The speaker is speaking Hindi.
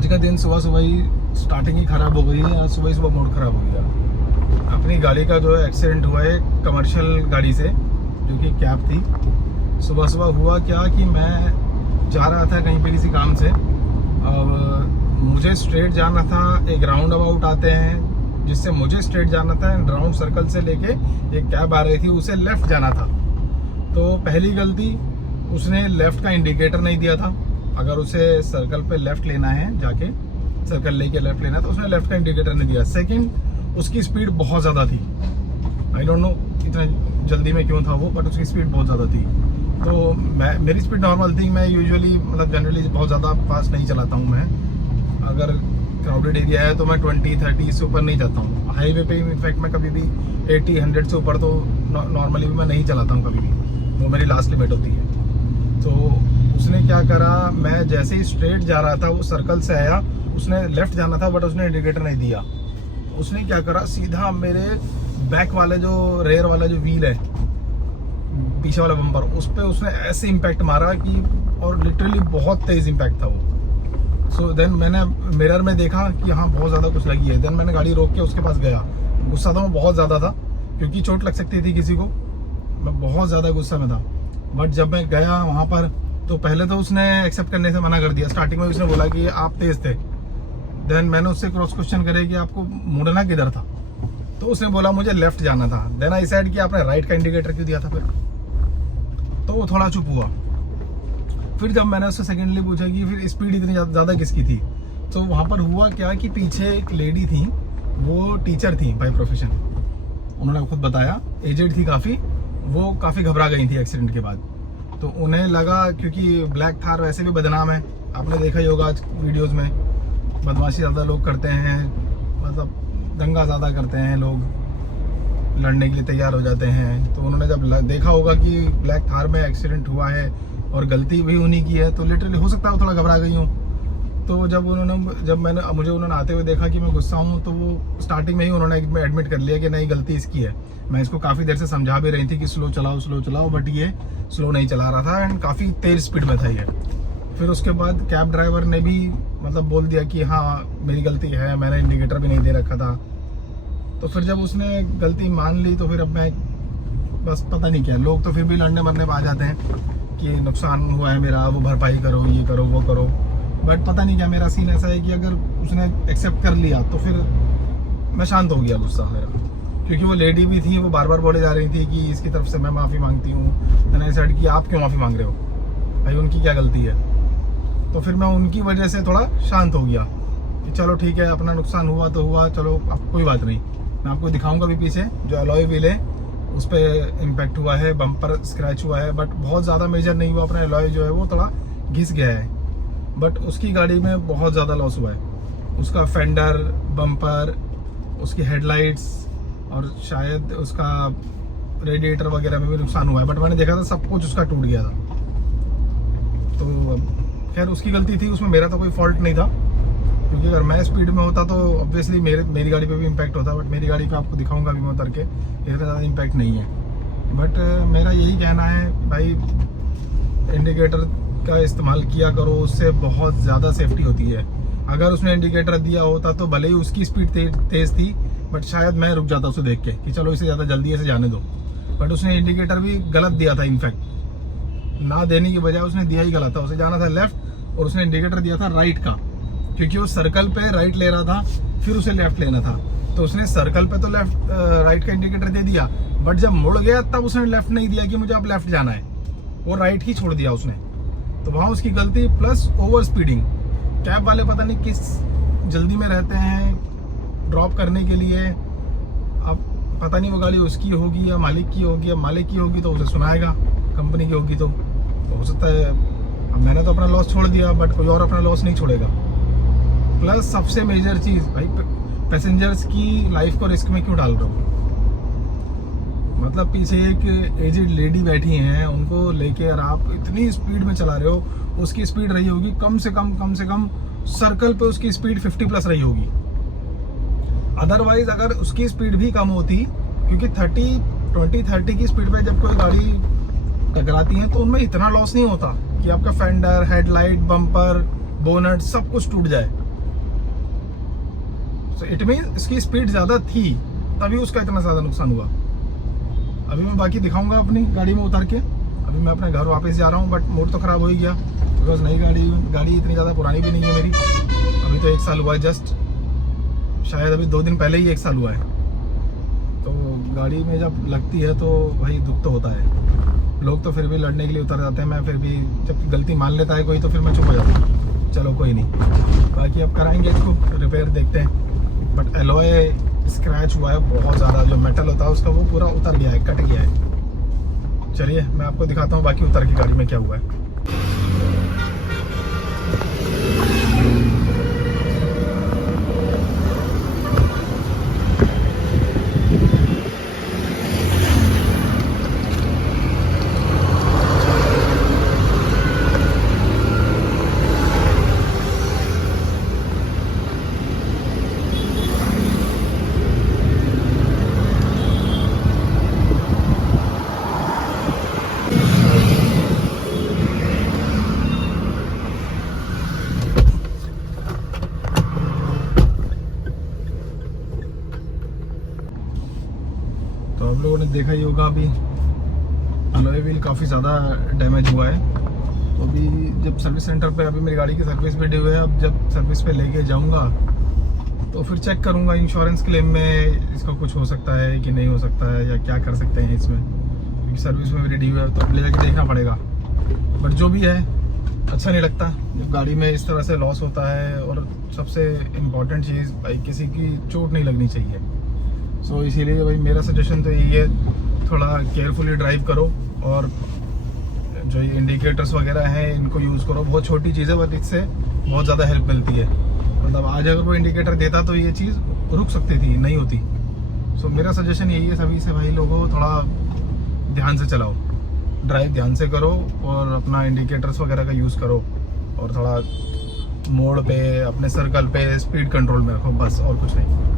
आज का दिन सुबह सुबह ही स्टार्टिंग ही ख़राब हो गई है। आज सुबह ही सुबह मूड ख़राब हो गया। अपनी गाड़ी का जो है एक्सीडेंट हुआ है कमर्शियल गाड़ी से, जो कि कैब थी। सुबह सुबह हुआ क्या कि मैं जा रहा था कहीं पे किसी काम से। अब मुझे स्ट्रेट जाना था, एक राउंड अबाउट आते हैं जिससे मुझे स्ट्रेट जाना था। राउंड सर्कल से लेके एक कैब आ रही थी, उसे लेफ़्ट जाना था। तो पहली गलती, उसने लेफ़्ट का इंडिकेटर नहीं दिया था। अगर उसे सर्कल पे लेफ़्ट लेना है, जाके सर्कल लेके लेफ़्ट लेना है, तो उसने लेफ़्ट का इंडिकेटर नहीं दिया। सेकंड, उसकी स्पीड बहुत ज़्यादा थी। आई डोंट नो इतना जल्दी में क्यों था वो, बट उसकी स्पीड बहुत ज़्यादा थी। तो मेरी स्पीड नॉर्मल थी। मैं यूजुअली मतलब जनरली बहुत ज़्यादा फास्ट नहीं चलाता हूँ। मैं अगर क्राउडेड एरिया है तो मैं 20-30 से ऊपर नहीं जाता हूँ। हाईवे पे इनफैक्ट मैं कभी भी 80-100 से ऊपर तो नॉर्मली भी मैं नहीं चलाता हूँ कभी भी। वो मेरी लास्ट लिमिट होती है। तो उसने क्या करा, मैं जैसे ही स्ट्रेट जा रहा था, वो सर्कल से आया, उसने लेफ़्ट जाना था बट उसने इंडिकेटर नहीं दिया। उसने क्या करा, सीधा मेरे बैक वाले जो रेयर वाला जो व्हील है, पीछे वाला बम्पर, उस पर उसने ऐसे इम्पैक्ट मारा कि, और लिटरली बहुत तेज़ इम्पैक्ट था वो। सो देन मैंने मिरर में देखा कि हाँ बहुत ज़्यादा कुछ लगी है। देन मैंने गाड़ी रोक के उसके पास गया। गुस्सा तो मैं बहुत ज़्यादा था क्योंकि चोट लग सकती थी किसी को। मैं बहुत ज़्यादा गुस्सा में था। बट जब मैं गया वहाँ पर, तो पहले तो उसने एक्सेप्ट करने से मना कर दिया। स्टार्टिंग में उसने बोला कि आप तेज़ थे। देन मैंने उससे क्रॉस क्वेश्चन करे कि आपको मुड़ना किधर था, तो उसने बोला मुझे लेफ्ट जाना था। देन आई सेड कि आपने राइट का इंडिकेटर क्यों दिया था फिर? तो वो थोड़ा चुप हुआ। फिर जब मैंने उससे सेकेंडली पूछा कि फिर स्पीड इतनी ज़्यादा किसकी थी, तो वहाँ पर हुआ क्या कि पीछे एक लेडी थी, वो टीचर थी बाय प्रोफेशन। उन्होंने खुद बताया, एजेड थी काफ़ी। वो काफ़ी घबरा गई थी एक्सीडेंट के बाद। तो उन्हें लगा, क्योंकि ब्लैक थार वैसे भी बदनाम है, आपने देखा ही होगा आज वीडियोस में, बदमाशी ज़्यादा लोग करते हैं, मतलब दंगा ज़्यादा करते हैं लोग, लड़ने के लिए तैयार हो जाते हैं। तो उन्होंने जब देखा होगा कि ब्लैक थार में एक्सीडेंट हुआ है और गलती भी उन्हीं की है, तो लिटरली हो सकता है वो थोड़ा घबरा गई हूँ। तो जब मुझे उन्होंने आते हुए देखा कि मैं गुस्सा हूँ, तो वो स्टार्टिंग में ही उन्होंने एडमिट कर लिया कि नहीं गलती इसकी है। मैं इसको काफ़ी देर से समझा भी रही थी कि स्लो चलाओ, बट ये स्लो नहीं चला रहा था एंड काफ़ी तेज़ स्पीड में था ये। फिर उसके बाद कैब ड्राइवर ने भी मतलब बोल दिया कि हाँ मेरी गलती है, मैंने इंडिकेटर भी नहीं दे रखा था। तो फिर जब उसने गलती मान ली, तो फिर अब मैं बस पता नहीं क्या, लोग तो फिर भी लड़ने मरने पर आ जाते हैं कि नुकसान हुआ है मेरा, वो भरपाई करो, ये करो, वो करो। बट पता नहीं क्या मेरा सीन ऐसा है कि अगर उसने एक्सेप्ट कर लिया तो फिर मैं शांत हो गया गुस्सा मेरा। क्योंकि वो लेडी भी थी, वो बार बार बोले जा रही थी कि इसकी तरफ से मैं माफ़ी मांगती हूँ। मैंने डिसाइड किया आप क्यों माफ़ी मांग रहे हो भाई, उनकी क्या गलती है? तो फिर मैं उनकी वजह से थोड़ा शांत हो गया कि चलो ठीक है, अपना नुकसान हुआ तो हुआ, चलो अब कोई बात नहीं। मैं आपको दिखाऊंगा भी पीछे जो अलॉय व्हील है उस पर इम्पैक्ट हुआ है, बम्पर स्क्रैच हुआ है, बट बहुत ज़्यादा मेजर नहीं हुआ। अपना अलॉय जो है वो थोड़ा घिस गया है, बट उसकी गाड़ी में बहुत ज़्यादा लॉस हुआ है। उसका फेंडर, बम्पर, उसकी हेडलाइट्स और शायद उसका रेडिएटर वगैरह में भी नुकसान हुआ है। बट मैंने देखा था सब कुछ उसका टूट गया था। तो खैर उसकी गलती थी, उसमें मेरा तो कोई फॉल्ट नहीं था, क्योंकि अगर मैं स्पीड में होता तो ऑब्वियसली मेरी गाड़ी पे भी इम्पैक्ट होता। बट मेरी गाड़ी का आपको दिखाऊंगा भी मैं उतर के, इतना ज़्यादा इम्पैक्ट नहीं है। बट मेरा यही कहना है भाई, इंडिकेटर का इस्तेमाल किया करो, उससे बहुत ज़्यादा सेफ्टी होती है। अगर उसने इंडिकेटर दिया होता तो भले ही उसकी स्पीड तेज़ थी, बट शायद मैं रुक जाता उसे देख के कि चलो इसे ज़्यादा जल्दी से जाने दो। बट उसने इंडिकेटर भी गलत दिया था। इनफैक्ट ना देने की बजाय उसने दिया ही गलत था। उसे जाना था लेफ्ट और उसने इंडिकेटर दिया था राइट का, क्योंकि वो सर्कल पे राइट ले रहा था, फिर उसे लेफ्ट लेना था। तो उसने सर्कल पे तो राइट का इंडिकेटर दे दिया, बट जब मुड़ गया तब उसने लेफ्ट नहीं दिया कि मुझे अब लेफ्ट जाना है, वो राइट ही छोड़ दिया उसने। तो वहाँ उसकी गलती, प्लस ओवर स्पीडिंग। कैब वाले पता नहीं किस जल्दी में रहते हैं ड्रॉप करने के लिए। अब पता नहीं वो गाड़ी उसकी होगी या मालिक की होगी। अब मालिक की होगी तो उसे सुनाएगा, कंपनी की होगी तो हो सकता है। अब मैंने तो अपना लॉस छोड़ दिया, बट कोई और अपना लॉस नहीं छोड़ेगा। प्लस सबसे मेजर चीज़ भाई, पैसेंजर्स की लाइफ को रिस्क में क्यों डाल रहे हो? मतलब पीछे एक एजेड लेडी बैठी हैं, उनको लेके और आप इतनी स्पीड में चला रहे हो। उसकी स्पीड रही होगी कम से कम सर्कल पे उसकी स्पीड 50+ रही होगी। अदरवाइज अगर उसकी स्पीड भी कम होती, क्योंकि 20-30 की स्पीड पे जब कोई गाड़ी टकराती है तो उनमें इतना लॉस नहीं होता कि आपका फेंडर, हेडलाइट, बम्पर, बोनट सब कुछ टूट जाए। सो इट मीन इसकी स्पीड ज़्यादा थी, तभी उसका इतना ज़्यादा नुकसान हुआ। अभी मैं बाकी दिखाऊंगा अपनी गाड़ी में उतर के। अभी मैं अपने घर वापस जा रहा हूँ, बट मूड तो ख़राब हो ही गया, बिकॉज नई गाड़ी इतनी ज़्यादा पुरानी भी नहीं है मेरी। अभी तो 1 साल हुआ है जस्ट, शायद अभी 2 दिन पहले ही 1 साल हुआ है। तो गाड़ी में जब लगती है तो भाई दुख तो होता है। लोग तो फिर भी लड़ने के लिए उतर जाते हैं, मैं फिर भी जब गलती मान लेता है कोई तो फिर मैं चुप हो जाता हूँ, चलो कोई नहीं। बाकी अब कराएंगे इसको रिपेयर, देखते हैं। बट एलॉय स्क्रैच हुआ है बहुत ज़्यादा, जो मेटल होता है उसका वो पूरा उतर गया है, कट गया है। चलिए मैं आपको दिखाता हूँ बाकी उतर के गाड़ी में क्या हुआ है। तो आप लोगों ने देखा ही होगा, अभी अलॉय व्हील काफ़ी ज़्यादा डैमेज हुआ है। तो अभी जब सर्विस सेंटर पे, अभी मेरी गाड़ी की सर्विस भी ड्यू है, अब जब सर्विस पे लेके जाऊंगा तो फिर चेक करूंगा इंश्योरेंस क्लेम में इसका कुछ हो सकता है कि नहीं हो सकता है, या क्या कर सकते हैं इसमें, क्योंकि सर्विस में मेरी ड्यू है तो ले जाके देखना पड़ेगा। बट जो भी है अच्छा नहीं लगता जब गाड़ी में इस तरह से लॉस होता है। और सबसे इम्पॉर्टेंट चीज़ भाई, किसी की चोट नहीं लगनी चाहिए। सो इसीलिए भाई मेरा सजेशन तो यही है, थोड़ा केयरफुली ड्राइव करो, और जो ये इंडिकेटर्स वगैरह हैं इनको यूज़ करो। बहुत छोटी चीज़ है बट इससे बहुत ज़्यादा हेल्प मिलती है। मतलब आज अगर वो इंडिकेटर देता तो ये चीज़ रुक सकती थी, नहीं होती। सो मेरा सजेशन यही है सभी से, भाई लोगों थोड़ा ध्यान से चलाओ, ड्राइव ध्यान से करो, और अपना इंडिकेटर्स वगैरह का यूज़ करो, और थोड़ा मोड़ पे, अपने सर्कल पे स्पीड कंट्रोल में रखो, बस और कुछ नहीं।